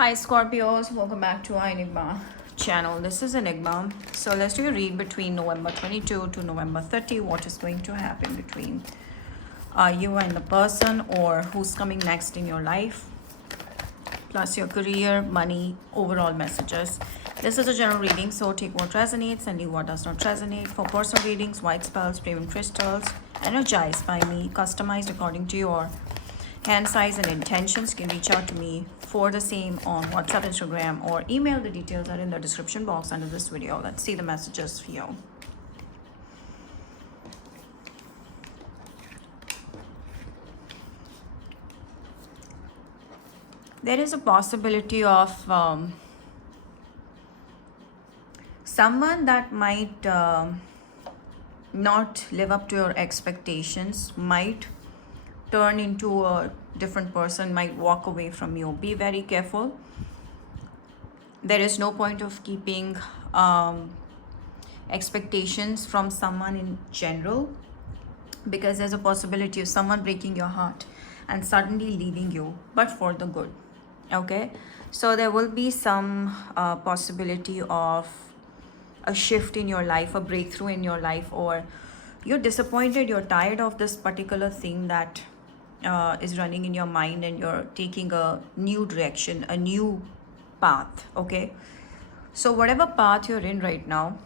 Hi Scorpios, welcome back to Enigma channel. This is Enigma. So let's do a read between November 22 to November 30. What is going to happen between you and the person, or who's coming next in your life, plus your career, money, overall messages. This is a general reading, so take what resonates and leave what does not resonate. For personal readings, white spells, premium crystals, energized by me, customized according to your hand size and intentions. You can reach out to me for the same on WhatsApp, Instagram, or email. The details are in the description box under this video. Let's see the messages for you. There is a possibility of someone that might not live up to your expectations, might turn into a different person, might walk away from you. Be very careful. There is no point of keeping expectations from someone in general, because there's a possibility of someone breaking your heart and suddenly leaving you, but for the good. Okay, so there will be some possibility of a shift in your life, a breakthrough in your life, or you're disappointed, you're tired of this particular thing that is running in your mind, and you're taking a new direction, a new path. Okay, so whatever path you're in right now,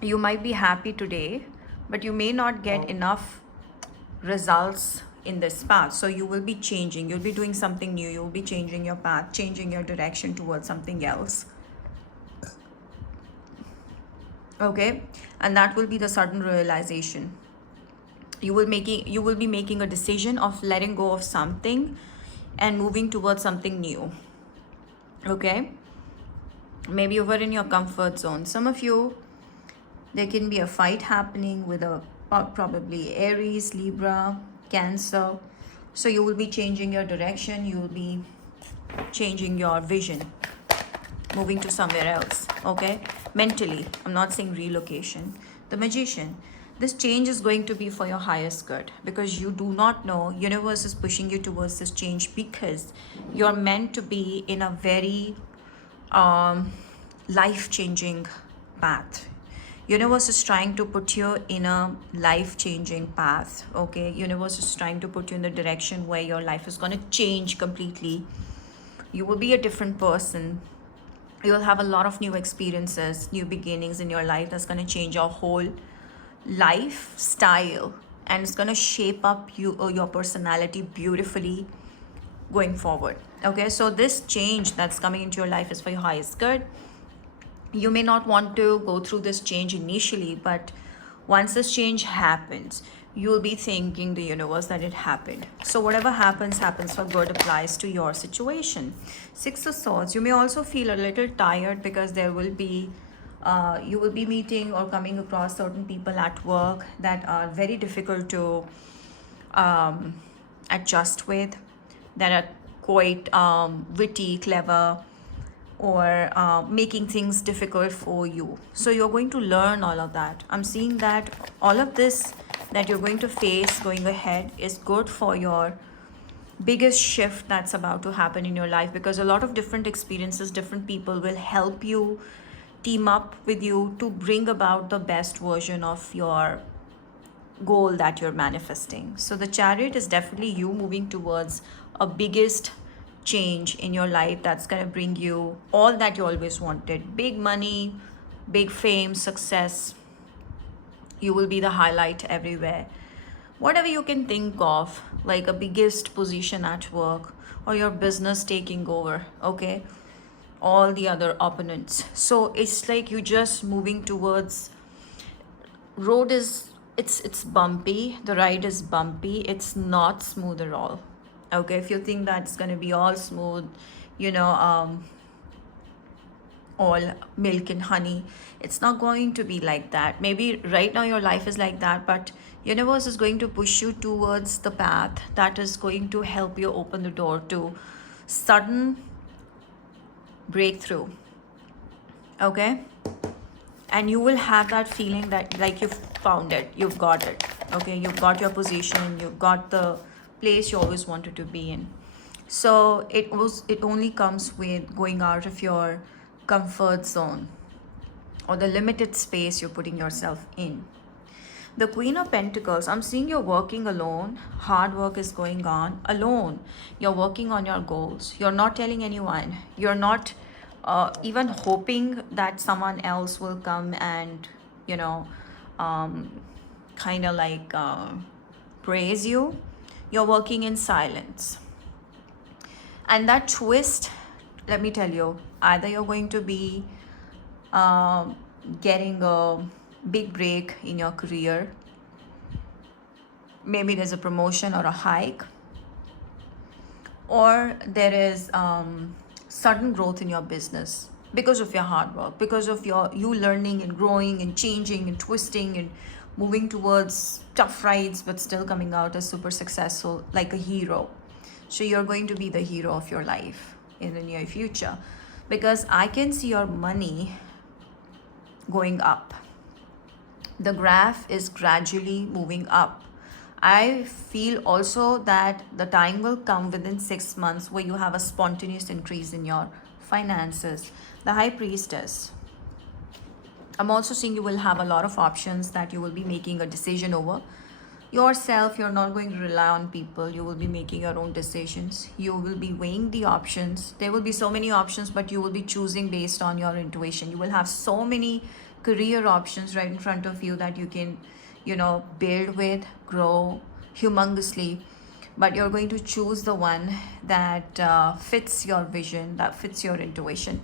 you might be happy today, but you may not get enough results in this path. So you will be changing, you'll be doing something new, you'll be changing your path, changing your direction towards something else. Okay, and that will be the sudden realization. You will be making a decision of letting go of something and moving towards something new. Okay, maybe you were in your comfort zone. Some of you, there can be a fight happening with a probably Aries, Libra, Cancer. So you will be changing your direction, you will be changing your vision, moving to somewhere else. Okay, mentally, I'm not saying relocation. The Magician, this change is going to be for your highest good, because you do not know, universe is pushing you towards this change because you're meant to be in a very life-changing path. Universe is trying to put you in a life-changing path. Okay, universe is trying to put you in the direction where your life is going to change completely. You will be a different person. You will have a lot of new experiences, new beginnings in your life. That's going to change your whole lifestyle, and it's going to shape up your personality beautifully going forward. Okay, so this change that's coming into your life is for your highest good. You may not want to go through this change initially, but once this change happens, you'll be thanking the universe that it happened. So whatever happens for good applies to your situation. Six of Swords, you may also feel a little tired because there will be you will be meeting or coming across certain people at work that are very difficult to adjust with, that are quite witty, clever, or making things difficult for you. So you're going to learn all of that. I'm seeing that all of this that you're going to face going ahead is good for your biggest shift that's about to happen in your life, because a lot of different experiences, different people will help you, team up with you to bring about the best version of your goal that you're manifesting. So the Chariot is definitely you moving towards a biggest change in your life that's going to bring you all that you always wanted: big money, big fame, success. You will be the highlight everywhere. Whatever you can think of, like a biggest position at work, or your business taking over. Okay, all the other opponents. So it's like you just moving towards, road is, it's bumpy, the ride is bumpy, it's not smooth at all. Okay, if you think that's going to be all smooth, all milk and honey, it's not going to be like that. Maybe right now your life is like that, but universe is going to push you towards the path that is going to help you open the door to sudden breakthrough. Okay, and you will have that feeling that like you've found it, you've got it. Okay, you've got your position, you've got the place you always wanted to be in. So it only comes with going out of your comfort zone or the limited space you're putting yourself in. The Queen of Pentacles, I'm seeing you're working alone. Hard work is going on alone. You're working on your goals. You're not telling anyone. You're not even hoping that someone else will come and, you know, kind of like praise you. You're working in silence. And that twist, let me tell you, either you're going to be getting a big break in your career, maybe there's a promotion or a hike, or there is sudden growth in your business because of your hard work, because of you learning and growing and changing and twisting and moving towards tough rides but still coming out as super successful like a hero. So you're going to be the hero of your life in the near future, because I can see your money going up. The graph is gradually moving up. I feel also that the time will come within 6 months where you have a spontaneous increase in your finances. The High Priestess, I'm also seeing you will have a lot of options that you will be making a decision over yourself. You're not going to rely on people. You will be making your own decisions. You will be weighing the options. There will be so many options, but you will be choosing based on your intuition. You will have so many career options right in front of you that you can, build with, grow humongously, but you're going to choose the one that fits your vision, that fits your intuition.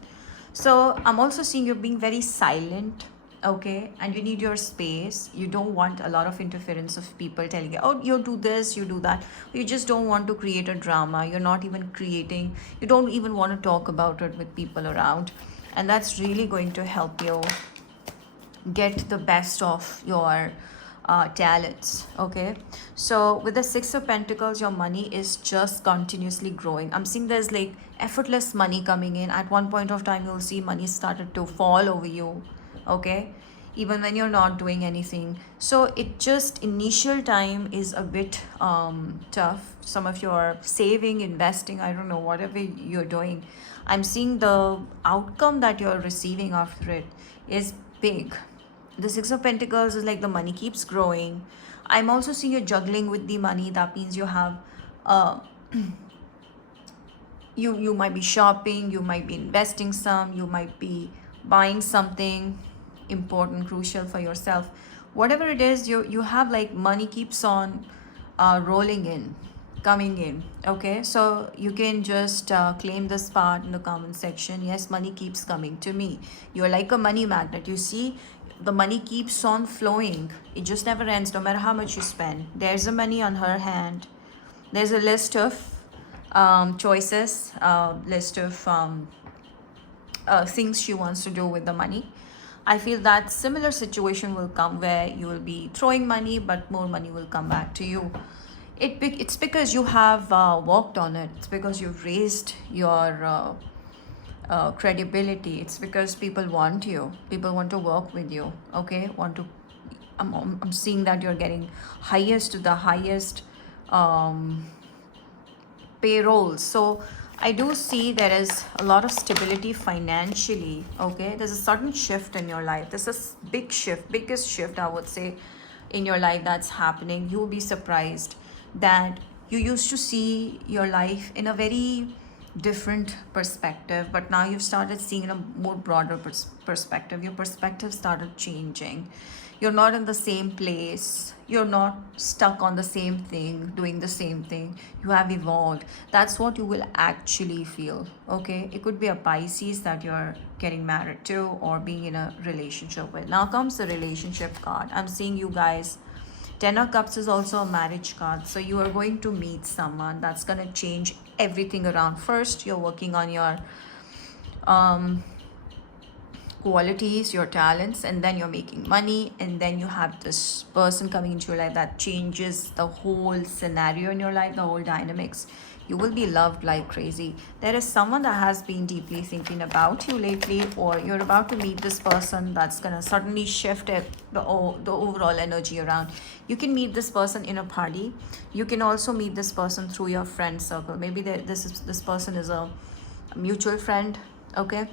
So I'm also seeing you being very silent, okay? And you need your space. You don't want a lot of interference of people telling you, oh, you do this, you do that. You just don't want to create a drama. You're not even creating, you don't even want to talk about it with people around. And that's really going to help you get the best of your talents, okay? So with the Six of Pentacles, your money is just continuously growing. I'm seeing there's like effortless money coming in. At one point of time, you'll see money started to fall over you, okay? Even when you're not doing anything. So it just, initial time is a bit tough. Some of your saving, investing, I don't know, whatever you're doing, I'm seeing the outcome that you're receiving after it is big. The Six of Pentacles is like the money keeps growing. I'm also seeing you juggling with the money. That means you have you might be shopping, you might be investing some, you might be buying something important, crucial for yourself. Whatever it is, you have like money keeps on rolling in, coming in, okay? So you can just claim this part in the comment section. Yes, money keeps coming to me. You're like a money magnet. You see, the money keeps on flowing. It just never ends, no matter how much you spend. There's a money on her hand. There's a list of choices, list of things she wants to do with the money. I feel that similar situation will come where you will be throwing money, but more money will come back to you. It's because you have worked on it. It's because you've raised your credibility. It's because people want you. People want to work with you, okay? I'm seeing that you're getting highest to the highest payrolls. So I do see there is a lot of stability financially, okay? There's a sudden shift in your life. There's a big shift, biggest shift, I would say, in your life that's happening. You'll be surprised that you used to see your life in a very different perspective, but now you've started seeing in a more broader perspective. Your perspective started changing. You're not in the same place. You're not stuck on the same thing, doing the same thing. You have evolved. That's what you will actually feel, okay? It could be a Pisces that you're getting married to or being in a relationship with. Now comes the relationship card. I'm seeing you guys. Ten of Cups is also a marriage card. So you are going to meet someone that's going to change everything around. First, you're working on your qualities, your talents, and then you're making money, and then you have this person coming into your life that changes the whole scenario in your life, the whole dynamics. You will be loved like crazy. There is someone that has been deeply thinking about you lately, or you're about to meet this person that's gonna suddenly shift the overall energy around. You can meet this person in a party. You can also meet this person through your friend circle. Maybe this person is a mutual friend, okay?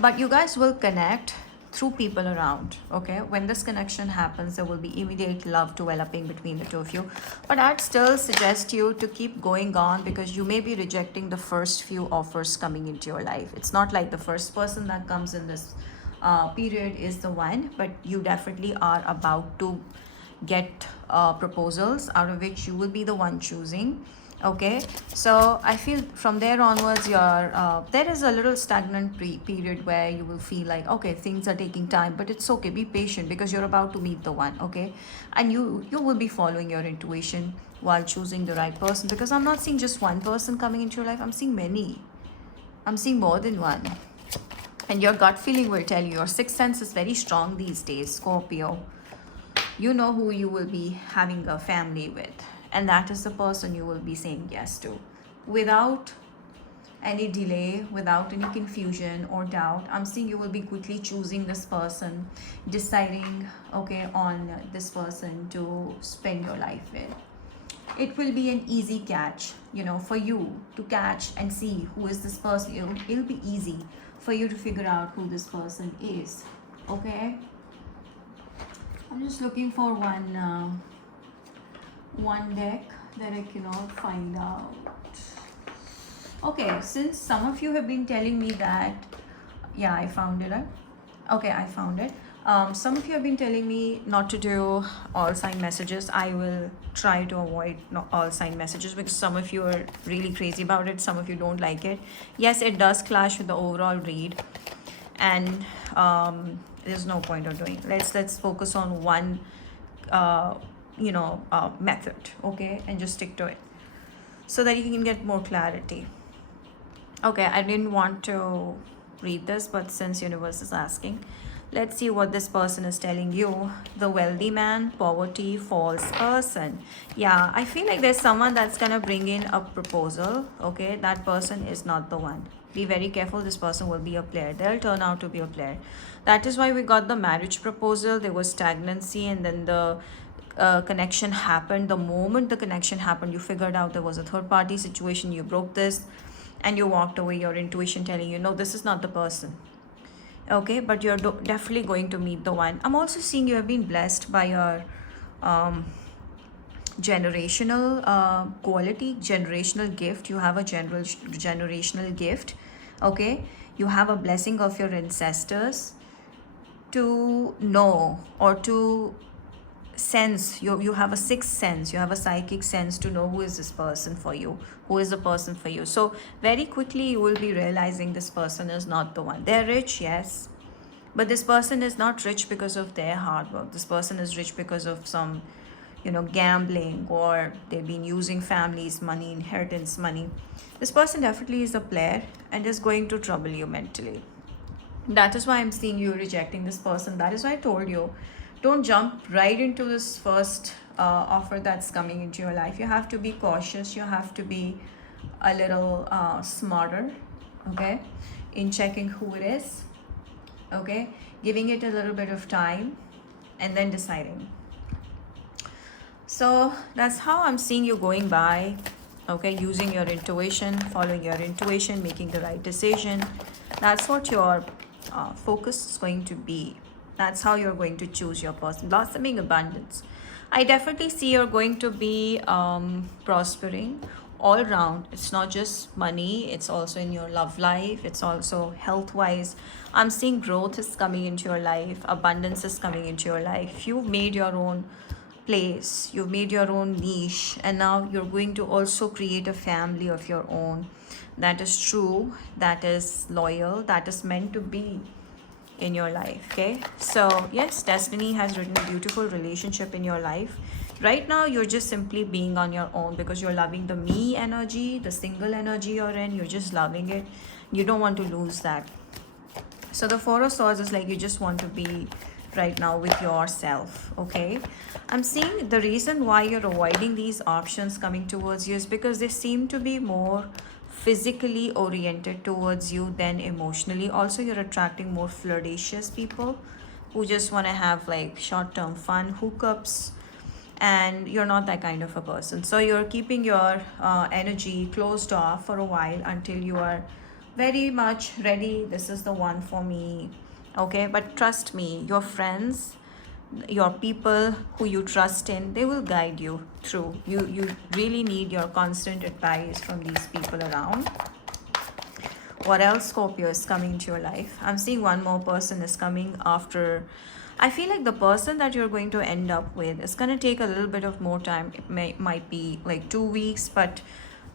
But you guys will connect through people around, okay? When this connection happens, there will be immediate love developing between the two of you. But I'd still suggest you to keep going on, because you may be rejecting the first few offers coming into your life. It's not like the first person that comes in this period is the one, but you definitely are about to get proposals out of which you will be the one choosing. Okay, so I feel from there onwards there is a little stagnant period where you will feel like, okay, things are taking time, but it's okay, be patient, because you're about to meet the one. Okay, and you will be following your intuition while choosing the right person, because I'm not seeing just one person coming into your life, I'm seeing many. I'm seeing more than one. And your gut feeling will tell you, your sixth sense is very strong these days, Scorpio. You know who you will be having a family with, and that is the person you will be saying yes to without any delay, without any confusion or doubt. I'm seeing you will be quickly choosing this person, deciding, okay, on this person to spend your life with. It will be an easy catch, for you to catch and see who is this person. It'll be easy for you to figure out who this person is. Okay, I'm just looking for one deck that I cannot find out. Okay, since some of you have been telling me that, yeah, I found it. Okay, I found it. Some of you have been telling me not to do all sign messages. I will try to avoid all sign messages, because some of you are really crazy about it. Some of you don't like it. Yes, it does clash with the overall read, and there's no point of doing. Let's focus on one method, okay, and just stick to it so that you can get more clarity. Okay, I didn't want to read this, but since universe is asking, let's see what this person is telling you. The wealthy man, poverty, false person. Yeah, I feel like there's someone that's gonna bring in a proposal. Okay, that person is not the one. Be very careful. This person will be a player. They'll turn out to be a player. That is why we got the marriage proposal. There was stagnancy, and then the connection happened. The moment the connection happened, you figured out there was a third party situation. You broke this and you walked away. Your intuition telling you, no, this is not the person. Okay, but you're definitely going to meet the one. I'm also seeing you have been blessed by your generational quality, generational gift. You have a generational gift. Okay, you have a blessing of your ancestors to know, or to sense. You have a sixth sense, you have a psychic sense to know who is this person for you, who is the person for you. So very quickly you will be realizing this person is not the one. They're rich, yes, but this person is not rich because of their hard work. This person is rich because of some gambling, or they've been using family's money, inheritance money. This person definitely is a player and is going to trouble you mentally. That is why I'm seeing you rejecting this person. That is why I told you, don't jump right into this first offer that's coming into your life. You have to be cautious. You have to be a little smarter, okay, in checking who it is, okay, giving it a little bit of time and then deciding. So that's how I'm seeing you going by, okay, using your intuition, following your intuition, making the right decision. That's what your focus is going to be. That's how you're going to choose your person. Blossoming abundance. I definitely see you're going to be prospering all around. It's not just money, it's also in your love life, it's also health wise. I'm seeing growth is coming into your life, abundance is coming into your life. You've made your own place, you've made your own niche, and now you're going to also create a family of your own. That is true, that is loyal, that is meant to be in your life. Okay, so yes, destiny has written a beautiful relationship in your life. Right now you're just simply being on your own, because you're loving the me energy, the single energy you're in. You're just loving it, you don't want to lose that. So the Four of Swords is like you just want to be right now with yourself. Okay, I'm seeing the reason why you're avoiding these options coming towards you is because they seem to be more physically oriented towards you than emotionally. Also, you're attracting more flirtatious people who just want to have like short-term fun hookups, and you're not that kind of a person. So you're keeping your energy closed off for a while until you are very much ready. This is the one for me. Okay, but trust me, your friends, your people who you trust in, they will guide you through. You really need your constant advice from these people around. What else, Scorpio, is coming into your life? I'm seeing one more person is coming after. I feel like the person that you're going to end up with is going to take a little bit of more time. It might be like 2 weeks, but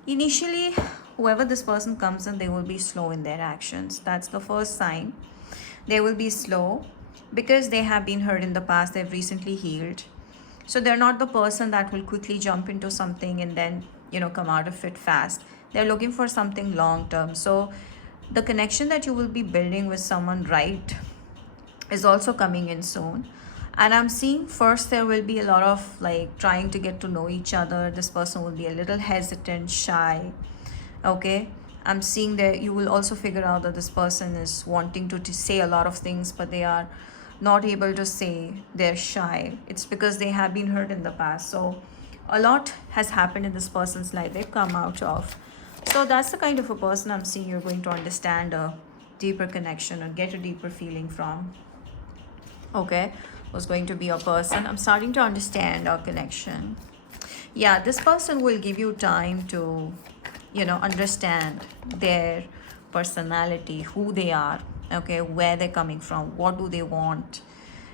initially, whoever this person comes in, they will be slow in their actions. That's the first sign. They will be slow because they have been hurt in the past. They've recently healed. So they're not the person that will quickly jump into something and then, come out of it fast. They're looking for something long term. So the connection that you will be building with someone right is also coming in soon. And I'm seeing first there will be a lot of like trying to get to know each other. This person will be a little hesitant, shy. Okay, I'm seeing that you will also figure out that this person is wanting to say a lot of things, but they are not able to say. They're shy. It's because they have been hurt in the past. So a lot has happened in this person's life they've come out of. So that's the kind of a person I'm seeing you're going to understand a deeper connection or get a deeper feeling from. Okay, was going to be a person. I'm starting to understand our connection. Yeah, this person will give you time to, understand their personality, who they are, okay, where they're coming from, what do they want,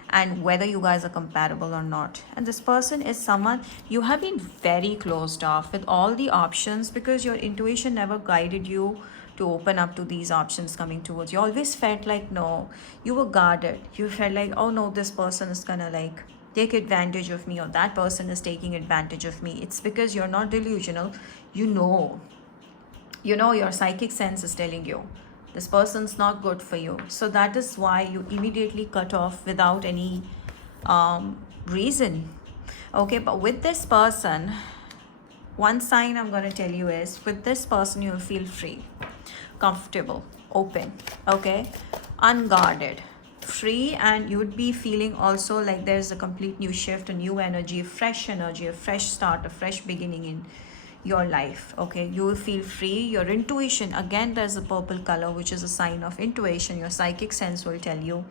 and whether you guys are compatible or not. And this person is someone you have been very closed off with all the options because your intuition never guided you to open up to these options coming towards you. You always felt like no, you were guarded. You felt like, oh no, this person is gonna like take advantage of me, or that person is taking advantage of me. It's because you're not delusional. Your psychic sense is telling you this person's not good for you. So that is why you immediately cut off without any reason. Okay, but with this person, one sign I'm going to tell you is with this person, you'll feel free, comfortable, open, okay, unguarded, free, and you would be feeling also like there's a complete new shift, a new energy, a fresh start, a fresh beginning in your life. Okay, you will feel free. Your intuition, again, there's a purple color, which is a sign of intuition. Your psychic sense will tell you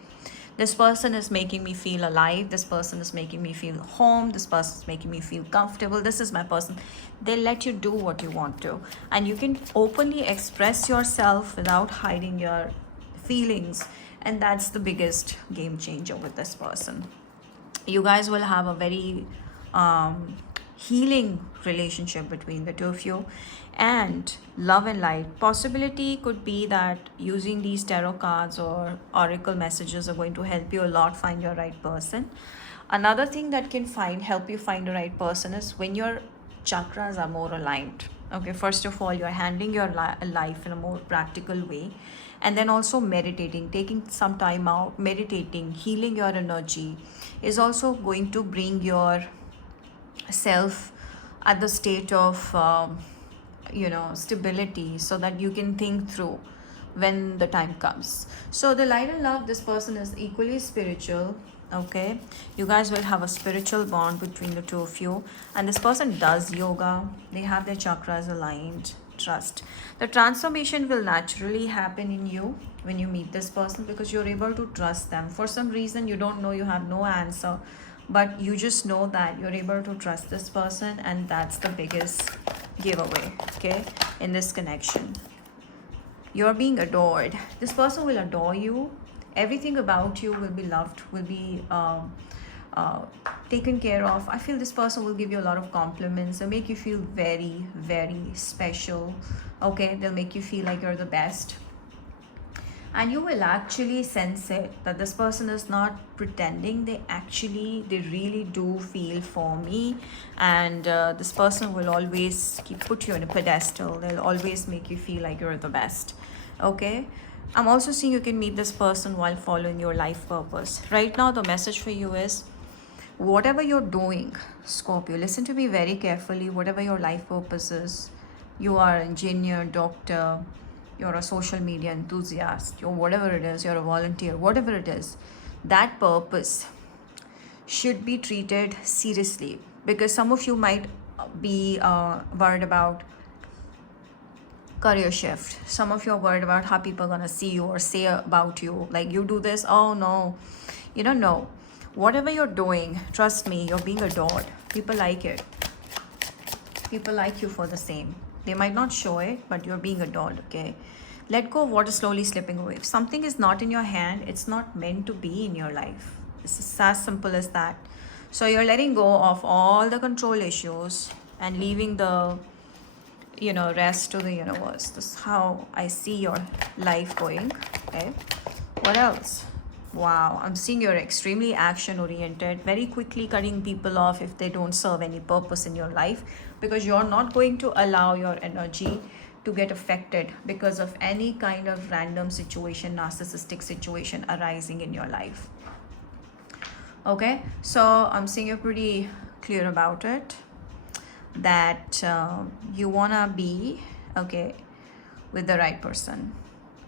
this person is making me feel alive, this person is making me feel home, this person is making me feel comfortable, this is my person. They let you do what you want to, and you can openly express yourself without hiding your feelings, and that's the biggest game changer with this person. You guys will have a very healing relationship between the two of you, and love and light possibility could be that using these tarot cards or oracle messages are going to help you a lot find your right person. Another thing that can help you find the right person is when your chakras are more aligned. Okay, first of all, you're handling your life in a more practical way, and then also meditating, taking some time out, meditating, healing your energy is also going to bring your self at the state of stability, so that you can think through when the time comes. So the light and love, this person is equally spiritual. Okay, you guys will have a spiritual bond between the two of you, and this person does yoga, they have their chakras aligned. Trust, the transformation will naturally happen in you when you meet this person, because you're able to trust them. For some reason you don't know, you have no answer, but you just know that you're able to trust this person, and that's the biggest giveaway, okay, in this connection. You're being adored. This person will adore you. Everything about you will be loved, will be taken care of. I feel this person will give you a lot of compliments. They'll make you feel very, very special. Okay, they'll make you feel like you're the best. and you will actually sense it that this person is not pretending. They really do feel for me, and this person will always put you on a pedestal. They'll always make you feel like you're the best. Okay, I'm also seeing you can meet this person while following your life purpose. Right now the message for you is, whatever you're doing, Scorpio, listen to me very carefully. Whatever your life purpose is, you are an engineer, doctor, you're a social media enthusiast, or whatever it is, you're a volunteer, whatever it is, that purpose should be treated seriously, because some of you might be worried about career shift. Some of you are worried about how people are going to see you or say about you, like, you do this, oh no, you don't know. Whatever you're doing, trust me, you're being adored. People like it. People like you for the same. They might not show it, but you're being adored. Okay, let go of what is slowly slipping away. If something is not in your hand, it's not meant to be in your life. It's as simple as that. So you're letting go of all the control issues and leaving the rest to the universe. This is how I see your life going. Okay, what else? Wow, I'm seeing you're extremely action oriented, very quickly cutting people off if they don't serve any purpose in your life, because you're not going to allow your energy to get affected because of any kind of random situation, narcissistic situation arising in your life. Okay, so I'm seeing you're pretty clear about it, that you wanna be with the right person,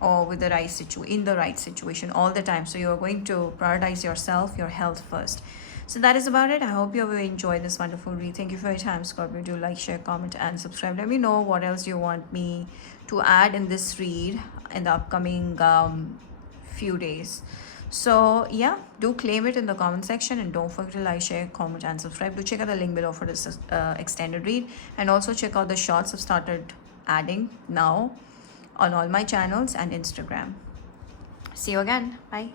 or with the right in the right situation all the time. So you're going to prioritize yourself, your health first. So that is about it. I hope you will enjoy this wonderful read. Thank you for your time, Scorpio. Do like, share, comment, and subscribe. Let me know what else you want me to add in this read in the upcoming few days. So yeah, do claim it in the comment section, and don't forget to like, share, comment, and subscribe. Do check out the link below for this extended read, and also check out the shorts I've started adding now on all my channels and Instagram. See you again. Bye.